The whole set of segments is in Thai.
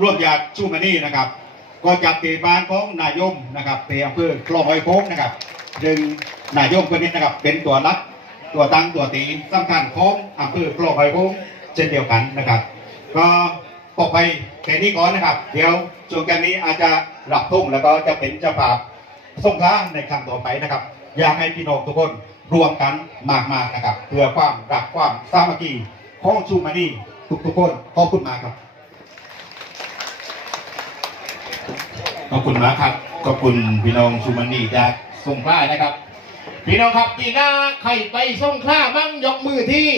ร่วมยาชูมานี่นะครับ ก็จากเทบ้านของนายมนะครับเทอำเภอคลองหอยโค้งนะครับดึงนายมคนนี้นะครับ เป็นตัวรักตัวตั้งตัวตีสำคัญของอำเภอคลองหอยโค้งเช่นเดียวกันนะครับ ก็ปกไปแค่นี้ก่อนนะครับ เดี๋ยวช่วงกันนี้อาจจะหลับทุ่งแล้วก็จะเป็นเจ้าภาพส่งค้างในครั้งต่อไปนะครับ อยากให้พี่น้องทุกคนรวมกันมากๆนะครับ เพื่อความรักความสามัคคีของชูมานี่ทุกๆคนขอบคุณมากครับ อบคุณมากครับ ขอบคุณพี่น้องชูมันนี่จากสงขลานะครับ พี่น้องครับปีหน้าใครไปสงขลามั่งยกมือที่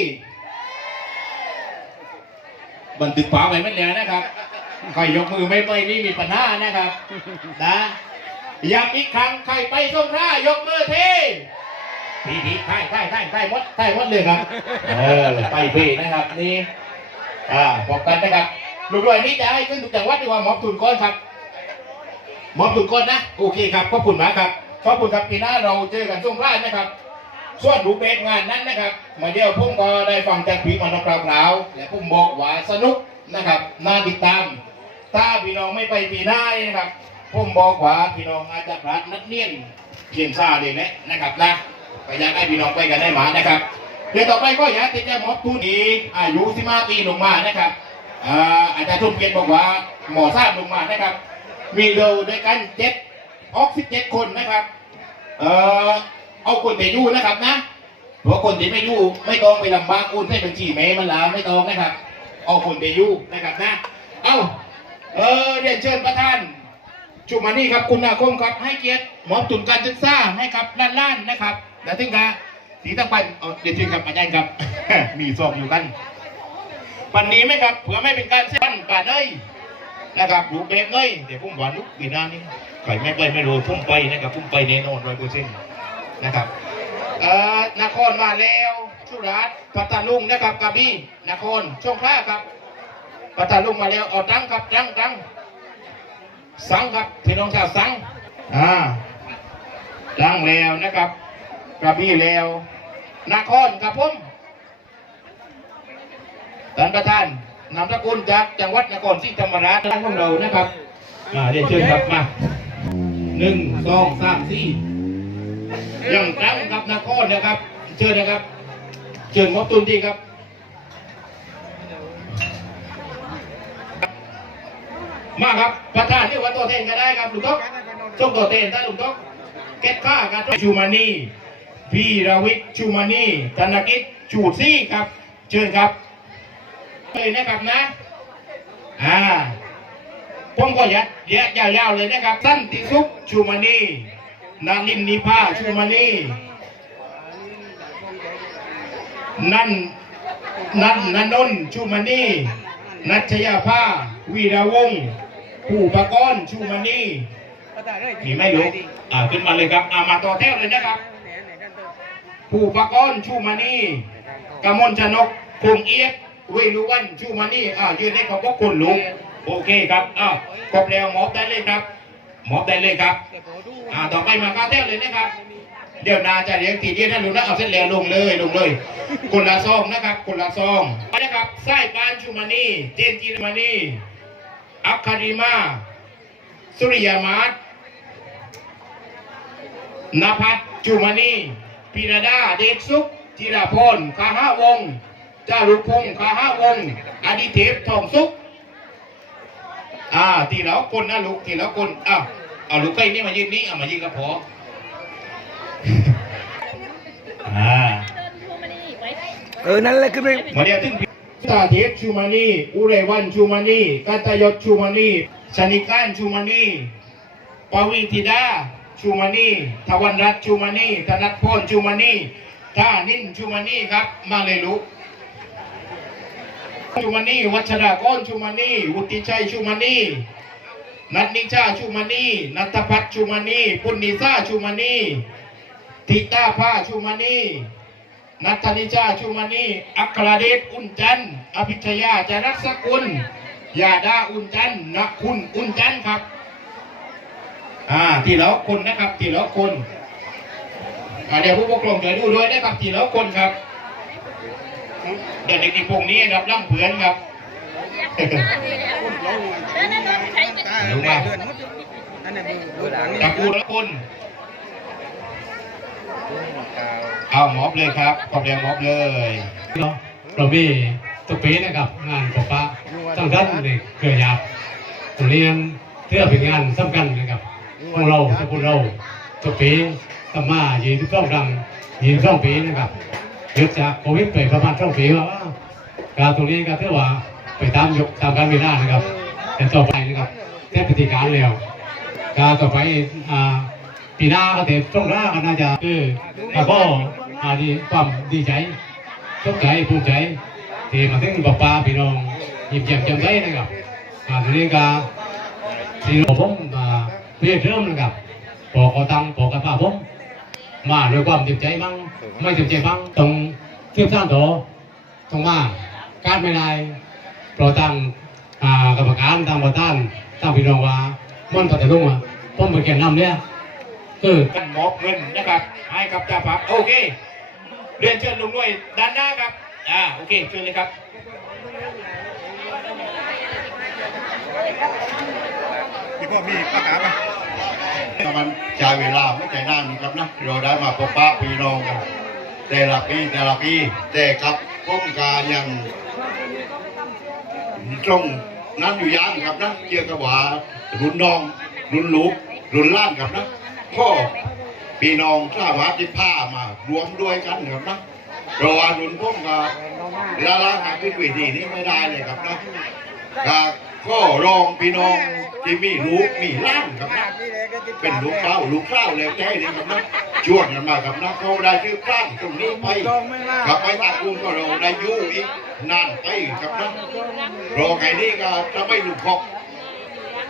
บันทึกฝาไว้ไม่แล้วนะครับใครยกมือไม่ไปนี่มีปัญหานะครับ นะย้ำอีกครั้งใครไปสงขลายกมือที่พีพีใช่ใช่ใช่ใช่หมดใช่หมดเลยครับ เออไปพีนะครับนี่ อ่าบอกกันนะครับลูกด้วยนี้จะให้ขึ้นทุกจังหวัดดีกว่าหมอบทุนก้อนครับ หมอบทุนก้อนนะ โอเคครับ ขอบคุณมากครับ ขอบคุณครับปีหน้าเราเจอกันช่วงแรกนะครับส่วนรูปแบบงานนั้นนะครับมาเดียวผมก็ได้ฟังจากผีมันกล่าวๆและผมบอกว่าสนุกนะครับน่าติดตาม ถ้าพี่น้องไม่ไปปีหน้านะครับ ผมบอกว่าพี่น้องอาจจะพลาดนัดเนียนเพียงซาเลยนะนะครับนะก็อยากให้พี่น้องไปกันได้หมานะครับเดี๋ยวต่อไปก็อยากติดจมอบทุนอีอายุสิมาปีลงมานะครับอาจารย์ทุ่มเกียรติบอกว่าหมอทราบลงมานะครับ มีเราด้วยกันเจ็ดออกสิบเจ็ดคนนะครับ เอ่อเอาคนไปยู่นะครับนะเพราะคนที่ไม่ยู่ไม่ต้องไปลำบากอุ่นให้บัญชีแม่มันลาไม่ต้องนะครับ เอาคนไปยู่นะครับนะ เอาเออเรียนเชิญประธานชุมานี่ครับคุณอาคมครับให้เกียรติหมอบทุนการศึกษาให้กับล้านๆนะครับและถึงกาสีตั้งปเอาเรียนเชิญครับอาจารย์ครับ มีสอบอยู่กัน วันนี้ไหมครับเผื่อไม่เป็นการเสียบันป่าเอ้ย นะครับรูปแบบเอ้ยเดี๋ยวพุ่มหวานลุกปีหน้านี้ใครไม่ไปไม่รู้พุ่มไปนะครับพุ่มไปแน่นอนร้อยเปอร์เซ็นต์นะครับเอ่อนครมาแล้วสุราต์ปัตตาลุงนะครับกระบี่นครช่วงคล้าครับปัตตาลุงมาแล้วเอาตังครับตังตังสังครับพี่น้องชาวสังอ่าตังแล้วนะครับกระบี่แล้วนครครับผมท่านประธาน นามสกุลจากจังหวัดนครศรีธรรมราชของเรานะครับอ่าเรียนเชิญครับมาหนึ่งสองสามสี่ยังตั้งครับนครนะครับ เชิญนะครับ เชิญมอบตุนทีครับมาครับประธานที่ว่าตัวแทนก็ได้ครับลุงต๊อกจงตัวแทนได้ลุงต๊อกเก็ตค่าการชูมานีพี่ราวิทย์ชูมานีธนกิจชูซี่ครับ เชิญครับ เลยนะครับนะ อ่าผมก็ยัดเยอะยาวๆเลยนะครับสั้นติสุขชูมานีนาลินนิพาชูมานีนันนันนันนนชูมานีนัชยาภาวีระวงศ์ผู้ปะกรณ์ชูมานีมีไม่รู้อ่าขึ้นมาเลยครับอ่ามาต่อแถวเลยนะครับ ผู้ปะกรณ์ชูมานีกมลชนกคงเอียด เวรุวันชูมานีอ่ายืนให้เขาพวกคนลุกโอเคครับอ้าวครบแล้วหมอบได้เลยครับหมอบได้เลยครับอ่าต่อไปมาก้าวแถวเลยนะครับเดี๋ยวนาจะเลี้ยงตีเดียวนะลุงนะเอาเส้นแล้วลงเลยลงเลย คนละซองนะครับคนละซองนะครับไส้ปานชูมานีเจนจีมานีอัคคาริมาสุริยามาศนภัสจุมานีพีระดาเดชสุขจิราพรคาหาวงศ์ จารุพงศ์คาหาวงศ์อดิเทพทองสุขอ่าทีละคนนะลูกทีละคนอ้าวเอาลูกใกล้นี่มายืนนี่เอามายืนกับพออ่าเออนั่นแหละขึ้นไปมาเดียวถึงตาเทพชูมานีอุเรวันชูมานีกัตยศชูมานีชนิการชูมานีปวีธิดาชูมานีทวันรัตน์ชูมานีธนัทพรชูมานีท่านินชูมานีครับ มาเลยลูก ชูมานีวัชรากรชูมานีวุฒิชัยชูมานีนัทนิชาชูมานีนัทพัฒชูมานีปุณณิสาชูมานีทิตาภาชูมานีนัทนิชาชุมานีอัครเดชอุ่นจันทร์อภิชยาจรัสกุลยาดาอุ่นจันทร์นักคุณอุ่นจันทร์ครับอ่าทีละคนนะครับทีละคนอ่าเดี๋ยวผู้ปกครองจะดูด้วยนะครับทีละคนครับ เดี๋ยวเด็กๆพวกนี้รับร่างเผือนครับเดินนะครับอันนี้มือหลังกับกูละคนเอาหมอบเลยครับขอบแดงหมอบเลยเรามีทุกปีนะครับงานปะปะตั้งท่านในเครือญาติตรงนี้นั้นเพื่อเป็นงานสำคัญนะครับของเราสกุลเราทุกปีทำมายี่สิบสองครั้งยี่สิบสองปีนะครับ หยุดจากโควิดไปประมาณสองปีว่าการตรงนี้ก็ถือว่าไปตามยกตามการเวลานะครับแต่ต่อไปนะครับแค่ปฏิการแล้วการต่อไปอ่าปีหน้าก็เต็มต้องร่าก็น่าจะเออแล้วก็อาดีความดีใจตกใจภูมิใจที่มาถึงป้าป้าพี่น้องยิ้มแย้มแจ่มใสนะครับอ่าทีนี้ก็ที่ผมอ่าเรียกเริ่มนะครับปอกเอาตังค์ปอกกระป้าผม มาด้วยความเต็มใจมั่งไม่เต็มใจมั่งต้องเทียบสร้างต่อต้องมาการไม่ได้เพราะตั้งอ่ากรรมการตั้งประธานตั้งพี่น้องว่ามันพัฒลุงอะผมเป็นแกนนำเนี่ยคือกันมอบเงินนะครับให้กับเจ้าภาพโอเคเรียนเชิญลุงด้วยด้านหน้าครับอ่าโอเคเชิญเลยครับที่พ่อมีประกาศไหม มันใช้เวลาไม่ใช่นานครับนะเราได้มาพบปะพี่น้องกันแต่ละปีแต่ละปีแต่ครับผมกายังตรงนั้นอยู่ยังครับนะเกี่ยวกับว่ารุ่นน้องรุ่นลูกรุ่นล้านครับนะพ่อพี่น้องสามาที่ผ้ามารวมด้วยกันครับนะเราะว่ารุ่นผมก็ละละหาขึ้นเวทีนี้ไม่ได้เลยครับนะก็ ก็รองพี่น้องที่มีลูกมีหล้านครับนะเป็นลูกเต้าลูกข้าวแล้วแค่นี้ครับนะชวนกันมาครับนะเขาได้ชื่อข้างตรงนี้ไปกลับไปตาคุณก็เราได้อยู่อีกนานไปครับนะรอไงนี่ก็จะไม่ลูกคอก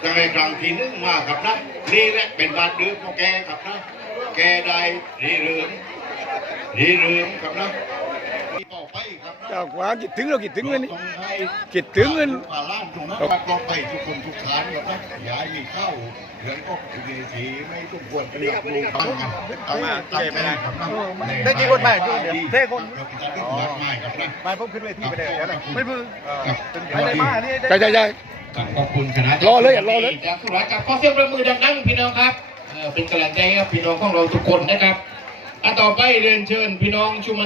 จะในครั้งที่หนึงมาครับนะนี่แหละเป็นบาดเดือของแกครับนะแกได้รีเรืองรีเรืองครับนะต่อไปครับนะ จากว่าคิดถึงเราคิดถึงเลยนี่ต้องให้คิดถึงเงินผ่าล้านตรงนั้นปลอดภัยทุกคนทุกฐานครับนะอย่าให้มีเข้าเหลืองก็คือดีสีไม่ต้องควรเป็นหลักลูกตั้งกันตั้งมาตั้งใจครับนะได้กี่คนไปเดี๋ยวเท่คนครับจะได้มากมายครับนะไปผมขึ้นเวทีไปเลยเดี๋ยวนะไม่พึ่งครับไม่ได้มานี่ใช่ใช่ใช่ขอบคุณคณะรอเลยอย่ารอเลยจากสุราษฎร์กับขอเสียงประมือดังๆพี่น้องครับเอ่อเป็นกำลังใจให้กับพี่น้องของเราทุกคนนะครับอะต่อไปเรียนเชิญพี่น้องชุม